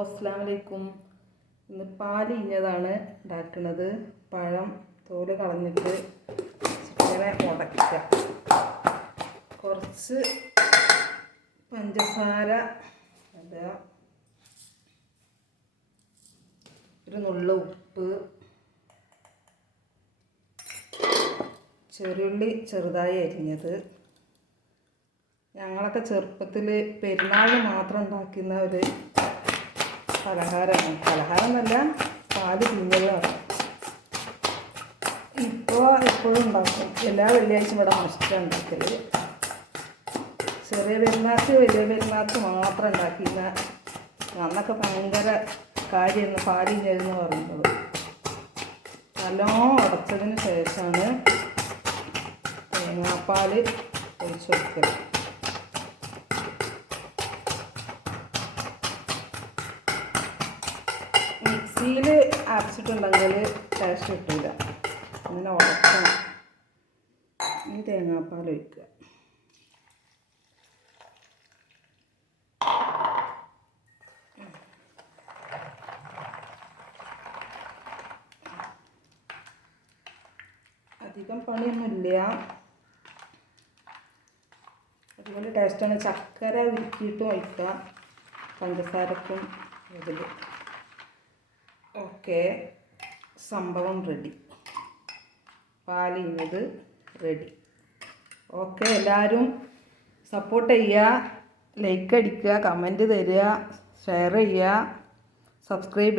അസ്സാം വലൈക്കും ഇന്ന് പാൽ ഇഞ്ഞതാണ് ഉണ്ടാക്കുന്നത് പഴം തോൽ കളഞ്ഞിട്ട് ചിക്കനെ ഉടയ്ക്കുക കുറച്ച് പഞ്ചസാര ഇടുക ഒരു നുള്ള ഉപ്പ് ചെറിയുള്ളി ചെറുതായി അരിഞ്ഞത്. ഞങ്ങളൊക്കെ ചെറുപ്പത്തിൽ പെരുന്നാളിന് മാത്രം ഉണ്ടാക്കുന്ന ഒരു പലഹാരമാണ് പലഹാരം എന്നല്ല പാൽ പിഞ്ഞതാണ് ഇപ്പോൾ എപ്പോഴും ഉണ്ടാക്കും. എല്ലാ വെള്ളിയാഴ്ചയും ഇവിടെ മസ്റ്റാണ് ഉണ്ടാക്കൽ ചെറിയ പെരുന്നാൾക്ക് വലിയ പെരുന്നാൾക്ക് മാത്രം ഉണ്ടാക്കിയിരുന്ന അന്നൊക്കെ ഭയങ്കര കാര്യമായിരുന്നു. ചേരുന്നു പറയുന്നത് നല്ലോണം ഉടച്ചതിന് ശേഷമാണ് തേങ്ങാപ്പാൽ ഒഴിച്ചു കൊടുക്കൽ അരച്ചിട്ടുണ്ടെങ്കിൽ ടേസ്റ്റ് കിട്ടില്ല അങ്ങനെ ഉടക്കണം. ഈ തേങ്ങാപ്പാൽ ഒഴിക്കുക. അധികം പണിയൊന്നുമില്ല. അതുപോലെ ടേസ്റ്റാണ് ചക്കര ഉരുക്കിയിട്ട് വയ്ക്കുക പഞ്ചസാരക്കും ഇതിൽ ഓക്കെ സംഭവം റെഡി പാലിഞ്ഞത് റെഡി ഓക്കെ എല്ലാവരും സപ്പോർട്ട് ചെയ്യുക ലൈക്ക് അടിക്കുക കമന്റ് തരിക ഷെയർ ചെയ്യുക സബ്സ്ക്രൈബ്